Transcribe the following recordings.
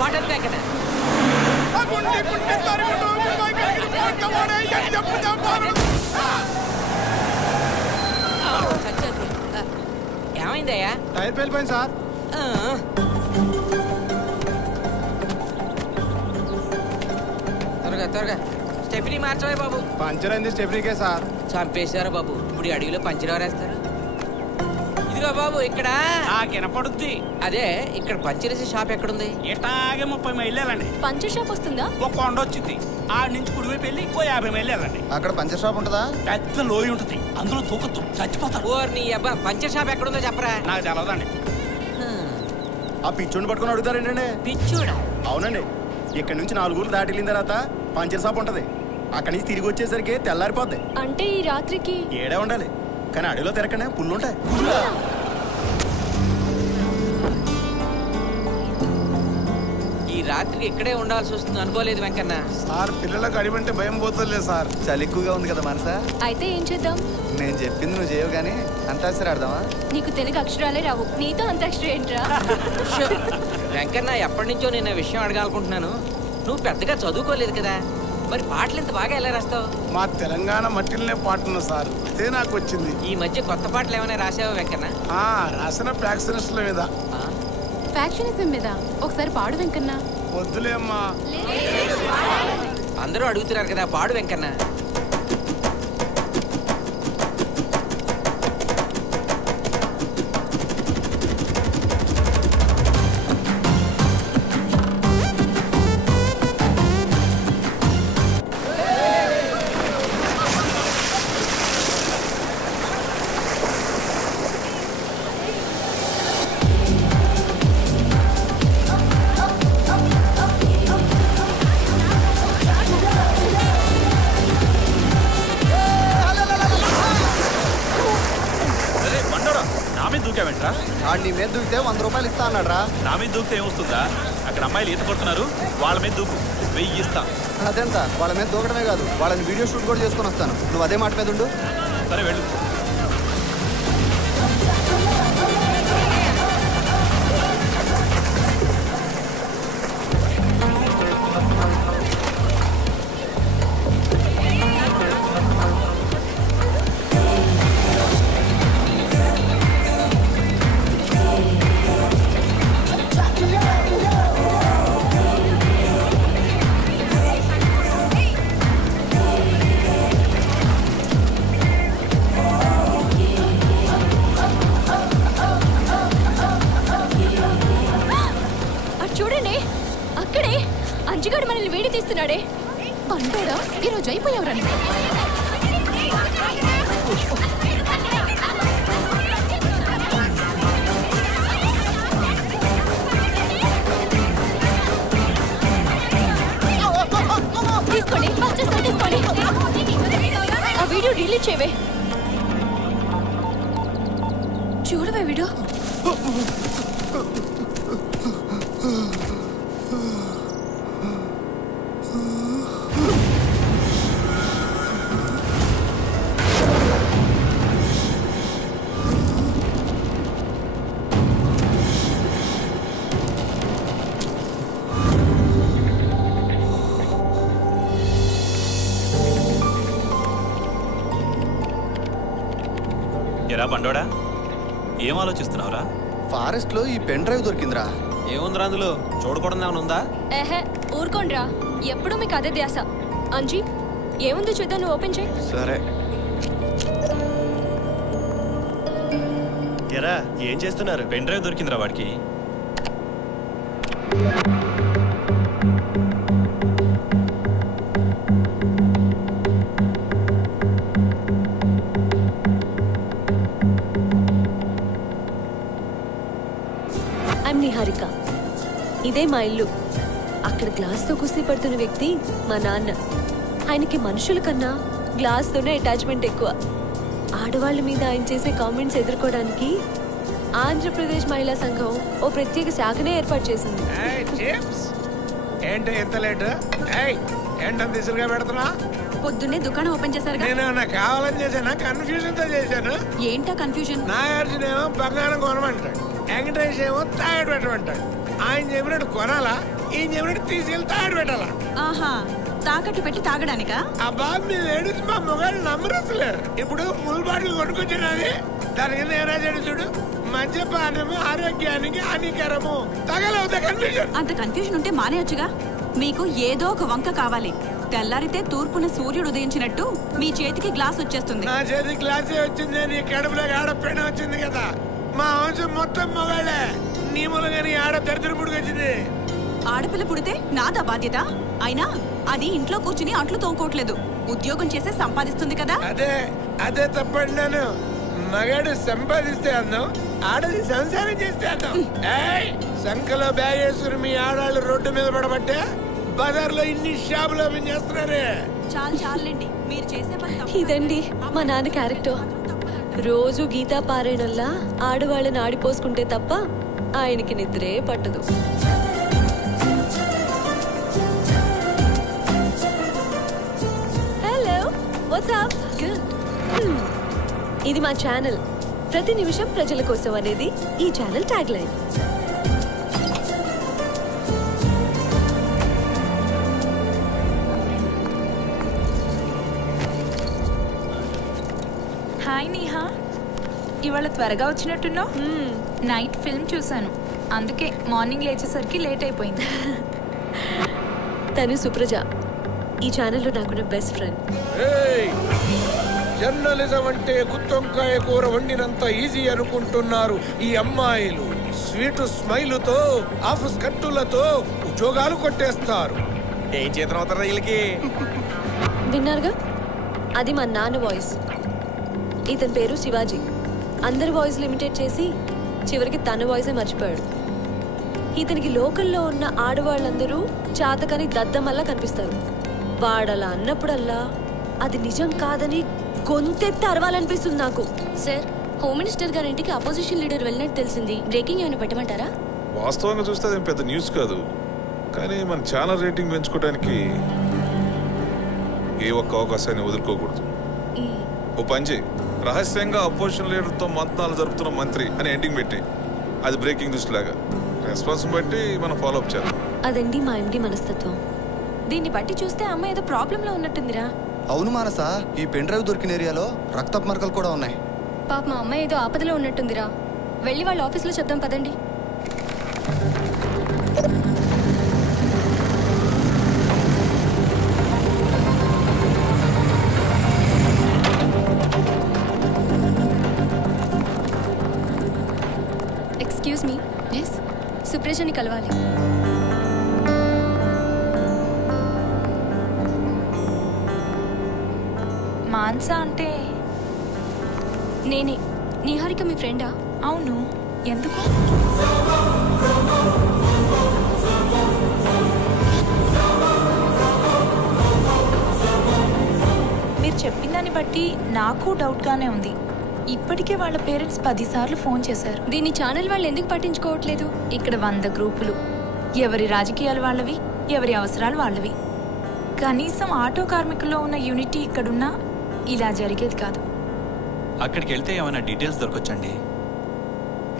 పాటలు వెంకన్న ఏమైందయ్యా? టైర్ పేలిపోయింది సార్. త్వరగా త్వరగా స్టెఫ్నీ మార్చవే బాబు. పంచర్ అయింది స్టెఫ్నీకే సార్. చంపేశారా బాబు? ఇప్పుడు అడవిలో పంచర్ ఎవరేస్తారు? ఇదిగో బాబు ఇక్కడ వినపడుద్ది. అదే ఇక్కడ పంచరేసి షాప్ ఎక్కడుంది? ఇటాగే 30 మైళ్ళు వెళ్ళండి. పంచర్ షాప్ వస్తుందా? ఒక కొండ వచ్చింది, ఆ నుంచి కుడివైపు వెళ్ళి 50 మైళ్ళు వెళ్ళండి. అక్కడ పంచర్ షాప్ ఉంటుందా? పెద్ద లోయ ఉంటుంది, అందులో తూకద్దు, చచ్చిపోతాడు. ఓర్ నీ అబ్బా, పంచర్ షాప్ ఎక్కడుందో చెప్పరా? నాకు తెలవదండి. ఆ పిచ్చోడిని పట్టుకుని అడుగుతారేంటండి? పిచ్చోడా? అవునండి, ఇక్కడ నుంచి 4 ఊర్లు దాటి వెళ్ళిన తర్వాత పంచర్ షాప్ ఉంటది. అక్కడి నుంచి తిరిగి వచ్చేసరికి తెల్లారిపోద్ది. అంటే ఈ రాత్రికి ఏడే ఉండాలి, కానీ అడవిలో తిరగనే పుల్లుంటాయి. ఈ రాత్రికి ఇక్కడే ఉండాల్సి వస్తుంది అనుకోలేదు వెంకన్న. సార్ పిల్లలకు అడివంటే భయం పోతుందిలే సార్. చలి ఎక్కువగా ఉంది కదా మనసా. అయితే ఏం చేద్దాం? నేను చెప్పింది నువ్వు చేయవు కానీ అంతాక్షరి ఆడదామా? నీకు తెలుగు అక్షరాలే రావు, నీతో అంతాక్షరి ఏంట్రా? వెంకన్న, ఎప్పటి నుంచో నేను విషయం అడగాలనుకుంటున్నాను. నువ్వు పెద్దగా చదువుకోలేదు కదా, మరి పాటలు ఇంత బాగా ఎలా రాస్తావు? మా తెలంగాణ మట్టిలోనే పాటున్నా సార్, అదే నాకు వచ్చింది. ఈ మధ్య కొత్త పాటలు ఏమైనా రాసావా వెంకన్న? రాసిన ఫ్యాక్షనిస్టుల మీద. ఫ్యాక్షనిజం మీద ఒకసారి పాడు వెంకన్న. వద్దులే అమ్మా. అందరూ అడుగుతున్నారు కదా, పాడు వెంకన్న. నీ మీద దూకితే 100 రూపాయలు ఇస్తా అన్నాడు రా. నా మీద దూకితే ఏమొస్తుందా? అక్కడ అమ్మాయిలు ఈత కొడుతున్నారు, వాళ్ళ మీద దూకు, 1000 ఇస్తా. అదెంత? వాళ్ళ మీద దూకడమే కాదు, వాళ్ళని వీడియో షూట్ కూడా చేసుకొని వస్తాను. నువ్వు అదే మాట మీద ఉండు. సరే వెళ్ళు. అంజిగాడు మనల్ని వేడి తీస్తున్నాడే. పండోడా, ఈరోజు అయిపోయావురండి. తీసుకోండి, తీసుకోండి. ఆ వీడియో డిలీట్ చేయవే. చూడవే వీడియో. ఎరా బండోడా, ఏం ఆలోచిస్తున్నావురా? ఫారెస్ట్ లో ఈ పెన్ డ్రైవ్ దొరికిందిరా. ఏముందిరా అందులో? చూడకూడదు ఏమైనా ఉందా? ఏహే, ఊరుకోండ్రా, ఎప్పుడు మీకు అదే ధ్యాస. అంజీ, ఏముందో చూద్దాం, నువ్వు ఓపెన్ చేయి. సరే. ఎరా, ఏం చేస్తున్నారు? పెన్ డ్రైవ్ దొరికిందిరా వాడికి. నిహారిక, ఇదే మా ఇల్లు. అక్కడ గ్లాస్తో కుస్తీ పడుతున్న వ్యక్తి మా నాన్న. ఆయనకి మనుషుల కన్నా గ్లాస్తోనే అటాచ్మెంట్ ఎక్కువ. ఆడవాళ్ళ మీద ఆయన చేసే కామెంట్స్ ఎదుర్కోవడానికి ఆంధ్రప్రదేశ్ మహిళా సంఘం ఓ ప్రత్యేక శాఖనే ఏర్పాటు చేసింది. ఏంటి ఎంత లేట్? ఏంటని తీసులుగా పెడుతున్నా? పొద్దున్నే దుకాణం ఓపెన్ చేశారు. నేను కావాలని చేశానా, కన్ఫ్యూజన్ తో చేశాను? ఏంటా కన్ఫ్యూజన్? నాగార్జున ఏమో బంగారం కొనమంటాడు, వెంకటేష్ ఏమో తాగడు పెట్టమంటాడు. ఆయన చెప్పినట్టు కొనాలా, ఈయన చెప్పినట్టు తీసుకెళ్ళి తాగడు పెట్టాలా? ఆహా, తాకట్టు పెట్టి తాగడానికా? అబ్బా మీ లేడీస్ మా మొగాళ్ళు నమ్మరు అసలు. ఇప్పుడు ఫుల్ బాటిల్ కొనుక్కొచ్చినది, దాని కింద ఏం రాశాడు చూడు, మద్యపానము ఆరోగ్యానికి హానికరము. తగలవుతా కన్ఫ్యూజన్. అంత కన్ఫ్యూజన్ ఉంటే మానేయొచ్చుగా. మీకు ఏదో ఒక వంక కావాలి. తెల్లారితే తూర్పున సూర్యుడు ఉదయించినట్టు మీ చేతికి గ్లాస్ వచ్చేస్తుంది. నా చేతికి గ్లాసే వచ్చింది, నీ కడుపులో ఆడపైన వచ్చింది కదా. మా వంశం మొత్తం మొగాళ్ళే, నీ మూలంగా నీ ఆడ దరిద్రపుడికి వచ్చింది. ఆడపిల్ల పుడితే నాదా బాధ్యత? అయినా అది ఇంట్లో కూర్చుని అంట్లు తోముకోవట్లేదు, ఉద్యోగం చేసే సంపాదిస్తుంది కదా. అదే తప్పండి. మగాడు సంపాదిస్తే అందం, ఆడది సంసారం చేస్తే అందం. సంఖలో బ్యాగ్ వేసుకుని మీ ఆడాళ్ళు రోడ్డు మీద పడబట్టే బజార్లో ఇన్ని షాపులు ఓపెన్ చేస్తున్నారే. చాలండి, మీరు చేసే పని. ఇదండి మా నాన్న క్యారెక్టర్. రోజు గీతా పారాయణంలా ఆడవాళ్ళని ఆడిపోసుకుంటే తప్ప ఆయనకి నిద్రే పట్టదు. Hello, WhatsApp? ఇది మా ఛానల్. ప్రతి నిమిషం ప్రజల కోసం అనేది ఈ channel tag line. Hi Neha, ఇవాళ త్వరగా వచ్చినట్టున్నావు. నైట్ ఫిల్మ్ చూసాను, అందుకే మార్నింగ్ లేచేసరికి లేట్ అయిపోయింది. తను సుప్రజ, ఈ ఛానల్లో నాకున్న బెస్ట్ ఫ్రెండ్. జర్నలిజం అంటే గుత్తొంకాయ కూర వండినంత ఈజీ అనుకుంటున్నారు ఈ అమ్మాయిలు. స్వీట్ స్మైలుతో, ఆఫీస్ కట్టులతో ఉద్యోగాలు కొట్టేస్తారు. ఏం చేతనం అవుతారా వీళ్ళకి? విన్నారుగా, అది మా నాన్న వాయిస్. ఇతని పేరు శివాజీ. అందరి వాయిస్ లిమిటెడ్ చేసి చివరికి తన వాయిసే మర్చిపోయాడు. ఇతనికి లోకల్లో ఉన్న ఆడవాళ్ళందరూ చాతకని దద్దమల్లా కనిపిస్తారు. వాడలా అన్నప్పుడల్లా అది నిజం కాదని గొంతెత్తి అరవాలనిపిస్తుంది నాకు. సార్, హోమ్ మినిస్టర్ గారింటికి అపోజిషన్ లీడర్ వెళ్ళినట్టు తెలిసింది. బ్రేకింగ్ ఏమైనా పెట్టమంటారా? వాస్తవంగా చూస్తే అదేం పెద్ద న్యూస్ కాదు, కానీ మన ఛానల్ రేటింగ్ పెంచుకోవడానికి ఏ ఒక్క అవకాశాన్ని వదులుకోకూడదు. ఓ పంచి, రహస్యంగా అపోజిషన్ లీడర్తో మంతనాలు జరుపుతున్న మంత్రి అని ఎండింగ్ పెట్టి, అది బ్రేకింగ్ న్యూస్ లాగా. రెస్పాన్స్ బట్టి మనం ఫాలో అప్ చేద్దాం. అదండి మా ఎండి మనస్తత్వం. దీన్ని బట్టి చూస్తే అమ్మ ఏదో ప్రాబ్లంలో ఉన్నట్టుందిరా. అవును మానస, ఈ పెన్ డ్రైవ్ దొరికిన ఏరియాలో రక్తపు మరకలు కూడా ఉన్నాయి. పాప మా అమ్మాయి ఏదో ఆపదలో ఉన్నట్టుందిరా. వెళ్ళి వాళ్ళ ఆఫీస్లో చెప్దాం పదండి. Excuse me. ఎస్, సుప్రజని కలవాలి. మాన్సా అంటే నేనే. నిహారిక మీ ఫ్రెండా? అవును, ఎందుకు? మీరు చెప్పిన దాన్ని బట్టి నాకు డౌట్గానే ఉంది. ఇప్పటికే వాళ్ళ పేరెంట్స్ 10 సార్లు ఫోన్ చేశారు. దీన్ని ఛానల్ వాళ్ళు ఎందుకు పట్టించుకోవట్లేదు? ఇక్కడ 100 గ్రూపులు, ఎవరి రాజకీయాలు వాళ్ళవి, ఎవరి అవసరాలు వాళ్ళవి. కనీసం ఆటో కార్మికుల్లో ఉన్న యూనిటీ ఇక్కడున్నా ఇలా జరిగేది కాదు. అక్కడికి వెళ్తే ఏమైనా డీటెయిల్స్ దొరకొచ్చండి?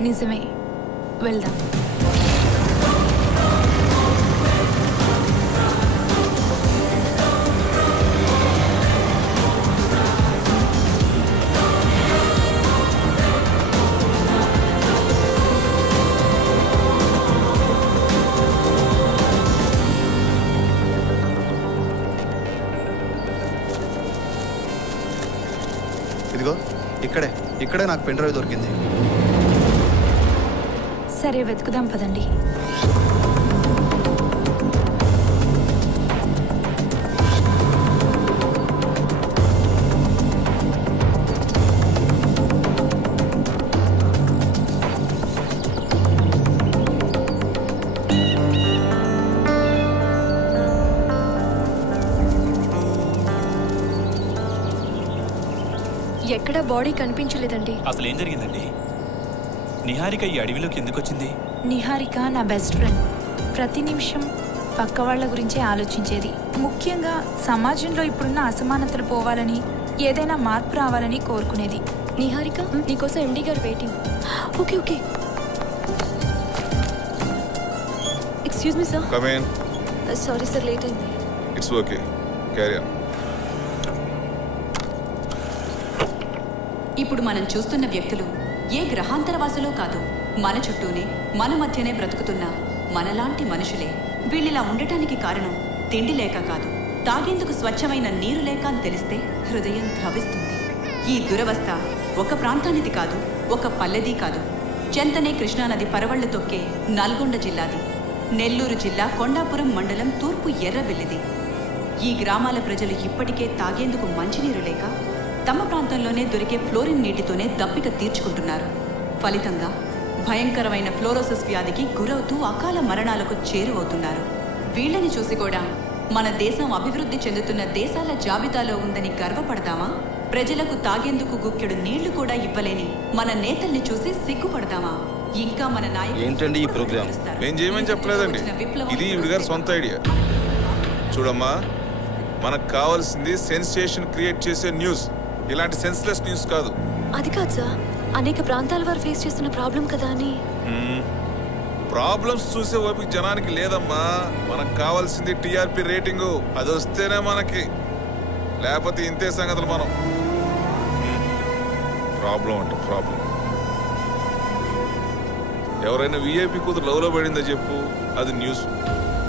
నిజమే, వెళ్దాం. ఇదిగో ఇక్కడే నాకు పెన్ డ్రైవ్ దొరికింది. సరే, వెతుకుదాం పదండి. ఎక్కడ బాడీ కనిపించలేదండి. అసలు ఏం జరిగిందండి? నిహారిక ఈ అడవిలోకి ఎందుకు వచ్చింది? నిహారిక నా బెస్ట్ ఫ్రెండ్. ప్రతి నిమిషం పక్క వాళ్ళ గురించే ఆలోచించేది. ముఖ్యంగా సమాజంలో ఇప్పుడున్న అసమానతలు పోవాలని, ఏదైనా మార్పు రావాలని కోరుకునేది. నిహారిక, నీకోసం ఎండి గారు waiting. Okay okay. Excuse me sir. Come in. Sorry sir, late అయింది. It's okay, carry on. ఇప్పుడు మనం చూస్తున్న వ్యక్తులు ఏ గ్రహాంతరవాసులో కాదు, మన చుట్టూనే మన మధ్యనే బ్రతుకుతున్న మనలాంటి మనుషులే. వీళ్ళిలా ఉండటానికి కారణం తిండి లేక కాదు, తాగేందుకు స్వచ్ఛమైన నీరు లేక అని తెలిస్తే హృదయం ద్రవిస్తుంది. ఈ దురవస్థ ఒక ప్రాంతానిది కాదు, ఒక పల్లెది కాదు. చెంతనే కృష్ణానది పరవళ్లు తొక్కే నల్గొండ జిల్లాది. నెల్లూరు జిల్లా కొండాపురం మండలం తూర్పు ఎర్రబెల్లిది. ఈ గ్రామాల ప్రజలు ఇప్పటికే తాగేందుకు మంచినీరు లేక తమ ప్రాంతంలోనే దొరికే ఫ్లోరిన్ నీటితోనే దప్పిక తీర్చుకుంటున్నారు. ఫలితంగా భయంకరమైన ఫ్లోరోసిస్ వ్యాధికి గురవుతూ అకాల మరణాలకు చేరువవుతున్నారు. వీళ్ళని చూసి కూడా మన దేశం అభివృద్ధి చెందుతున్న దేశాల జాబితాలో ఉందని గర్వపడతామా? ప్రజలకు తాగేందుకు గుక్కెడు నీళ్లు కూడా ఇవ్వలేని మన నేతల్ని చూసి సిగ్గుపడతామా? ఇంకా మన ఏంటండి ఈ ప్రోగ్రామ్? ఏం చేయమని చెప్పలేదండి, ఇది ఈవిడ గారి సొంత ఐడియా. చూడమ్మా, మనకు కావాల్సింది సెన్సేషన్ క్రియేట్ చేసే న్యూస్, ఇలాంటి సెన్స్లెస్ న్యూస్ కాదు. అది కాదు సార్, అనేక ప్రాంతాల వారు ఫేస్ చేస్తున్న ప్రాబ్లం కదా అని. ప్రాబ్లమ్స్ చూసే ఓపిక జనానికి లేదమ్మా. మనకు కావాల్సింది టీఆర్పీ రేటింగు, అది వస్తేనే మనకి, లేకపోతే ఇంతే సంగతులు. మనం ప్రాబ్లం అంటే ప్రాబ్లం. ఎవరైనా విఐపి కూతురు లవ్లో పడిందో చెప్పు, అది న్యూస్.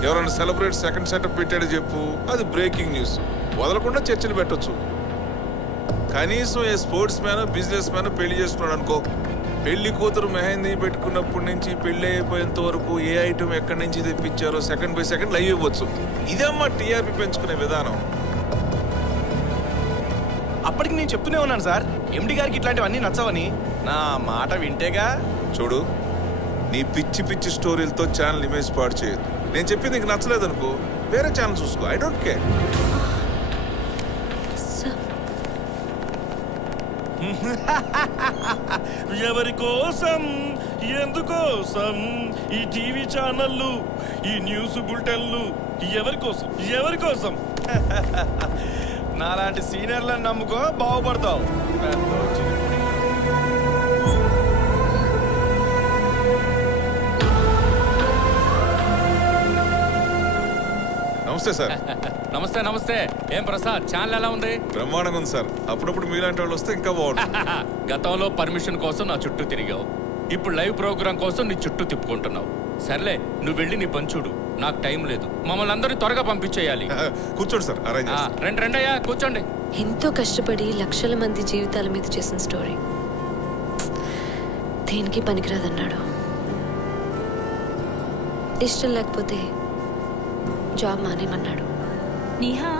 ఎవరైనా సెలబ్రేట్ సెకండ్ సెటప్ పెట్టాడో చెప్పు, అది బ్రేకింగ్ న్యూస్. వదలకుండా చర్చలు పెట్టొచ్చు. కనీసం ఏ స్పోర్ట్స్ మ్యాన్, బిజినెస్ మ్యాన్ పెళ్లి చేసుకున్నాడు అనుకో, పెళ్లి కూతురు మెహందీ పెట్టుకున్నప్పటి నుంచి పెళ్లి అయిపోయేంత వరకు ఏ ఐటమ్ ఎక్కడి నుంచి తెప్పించారో సెకండ్ బై సెకండ్ లైవ్ ఇవ్వచ్చు. ఇదమ్మా టీఆర్పీ పెంచుకునే విధానం. అప్పటికి నేను చెప్తూనే ఉన్నాను సార్, ఎండి గారికి ఇట్లాంటివన్నీ నచ్చవని. నా మాట వింటేగా. చూడు, నీ పిచ్చి పిచ్చి స్టోరీలతో ఛానల్ ఇమేజ్ పాడు చేయదు. నేను చెప్పింది నీకు నచ్చలేదు అనుకో, వేరే ఛానల్ చూసుకో. I don't care. ఎవరి కోసం, ఎందుకోసం ఈ టీవీ ఛానళ్ళు, ఈ న్యూస్ బులెటిన్లు? ఎవరి కోసం, ఎవరి కోసం? నాలాంటి సీనియర్లను నమ్ముకో, బాగుపడతావు. నమస్తే సార్. నమస్తే నమస్తే. ఏం ప్రసాద్, ఛానల్ ఎలా ఉంది? బ్రహ్మాండంగా ఉంది సార్. అప్పుడప్పుడు మీలాంటి వాళ్ళు వస్తే ఇంకా బాగుంటుంది. గతంలో పర్మిషన్ కోసం నా చుట్టూ తిరిగావు, ఇప్పుడు లైవ్ ప్రోగ్రామ్ కోసం నీ చుట్టూ తిప్పుకుంటున్నావు. సర్లే, నువ్వు వెళ్ళి నీ పని చూడు, నాకు టైం లేదు. మమ్మల్ని అందరినీ త్వరగా పంపించేయాలి. కూర్చోండి సార్, రండి రండి అయ్యా, కూర్చోండి. ఎంతో కష్టపడి లక్షల మంది జీవితాల మీద చేసిన స్టోరీ దేనికి పనికిరాదన్నాడు. ఇష్టం లేకపోతే జాబ్ మానేమన్నాడు. నీహా,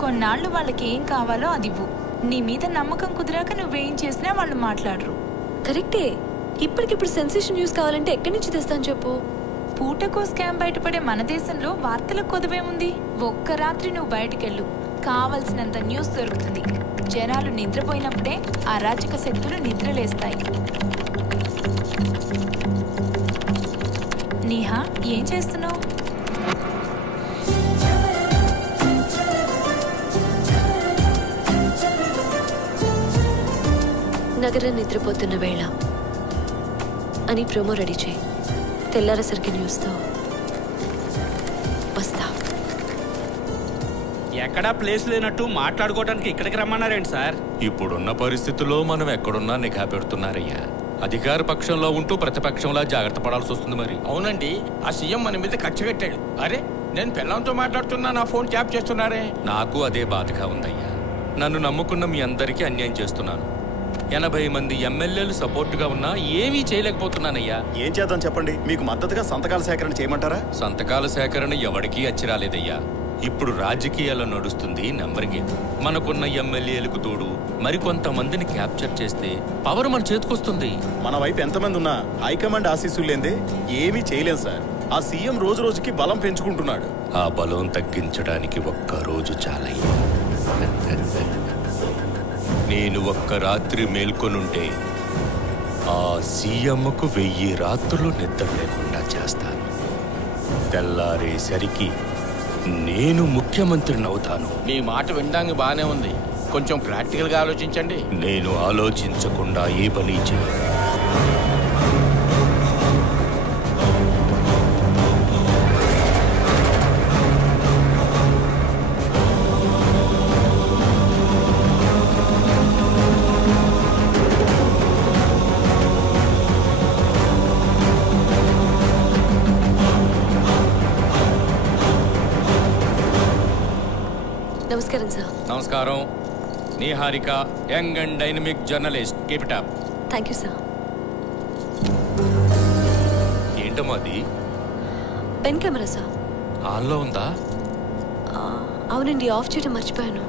కొన్నాళ్ళు వాళ్ళకి ఏం కావాలో అది ఇవ్వు. నీ మీద నమ్మకం కుదిరాక నువ్వేం చేసినా వాళ్ళు మాట్లాడరు. కరెక్టే. ఇప్పటికిప్పుడు సెన్సేషన్ న్యూస్ కావాలంటే ఎక్కడి నుంచి తెస్తాను చెప్పు. పూటకో స్కామ్ బయటపడే మన దేశంలో వార్తలకు కొదవేముంది? ఒక్క రాత్రి నువ్వు బయటకెళ్ళు, కావలసినంత న్యూస్ దొరుకుతుంది. జనాలు నిద్రపోయినప్పుడే అరాచక శక్తులు నిద్రలేస్తాయి. నీహా, ఏం చేస్తున్నావు? నగరం నిద్రపోతున్న వేళ అని ప్రోమో రెడీ చేయి. తెల్లారసరికి న్యూస్తో వస్తా. ఎక్కడా ప్లేస్ లేనట్టు మాట్లాడుకోవడానికి ఇక్కడికి రమ్మన్నారేంటి సార్? ఇప్పుడున్న పరిస్థితుల్లో మనం ఎక్కడున్నా నిఘా పెడుతున్నారయ్యా. అధికార పక్షంలో ఉంటూ ప్రతిపక్షంలా జాగ్రత్త పడాల్సి వస్తుంది. మరి అవునండి, ఆ సీఎం మన మీద కక్ష కట్టాడు. అరే, నేను పిల్లలతో మాట్లాడుతున్నా, నా ఫోన్ ట్యాప్ చేస్తున్నారే. నాకు అదే బాధగా ఉందయ్యా. నన్ను నమ్ముకున్న మీ అందరికీ అన్యాయం చేస్తున్నాను. 80 మంది ఎమ్మెల్యేలు సపోర్టుగా ఉన్నా ఏమీ చేయలేకపోతున్నానయ్యా. ఏం చేద్దాం చెప్పండి? మీకు మద్దతుగా సంతకాల సేకరణ చేయమంటారా? సంతకాల సేకరణ ఎవరికీ అచ్చిరాలేదయ్యా. ఇప్పుడు రాజకీయాల్లో నడుస్తుంది నెంబర్ గేమ్. మనకున్న ఎమ్మెల్యేలకు తోడు మరికొంతమందిని క్యాప్చర్ చేస్తే పవర్ మన చేతికొస్తుంది. మన వైపు ఎంతమంది ఉన్నా హైకమాండ్ ఆశీస్సులు లేదే ఏమీ చేయలేదు సార్. ఆ సీఎం రోజు రోజుకి బలం పెంచుకుంటున్నాడు. ఆ బలం తగ్గించడానికి ఒక్క రోజు చాలయ్యా. నేను ఒక్క రాత్రి మేల్కొనుంటే ఆ సీఎంకు 1000 రాత్రులు నిద్ర లేకుండా చేస్తాను. తెల్లారేసరికి నేను ముఖ్యమంత్రిని అవుతాను. మీ మాట వినడానికి బానే ఉంది, కొంచెం ప్రాక్టికల్ గా ఆలోచించండి. నేను ఆలోచించకుండా ఏ పని చేయను. నమస్కారం సార్. నమస్కారం. Niharika, young and dynamic journalist. Keep it up. Thank you sir. ఏంటమ్మా అది? Pen camera sir. ఆన్లో ఉందా? అవునండి, ఆఫ్ చేయడం మర్చిపోయాను.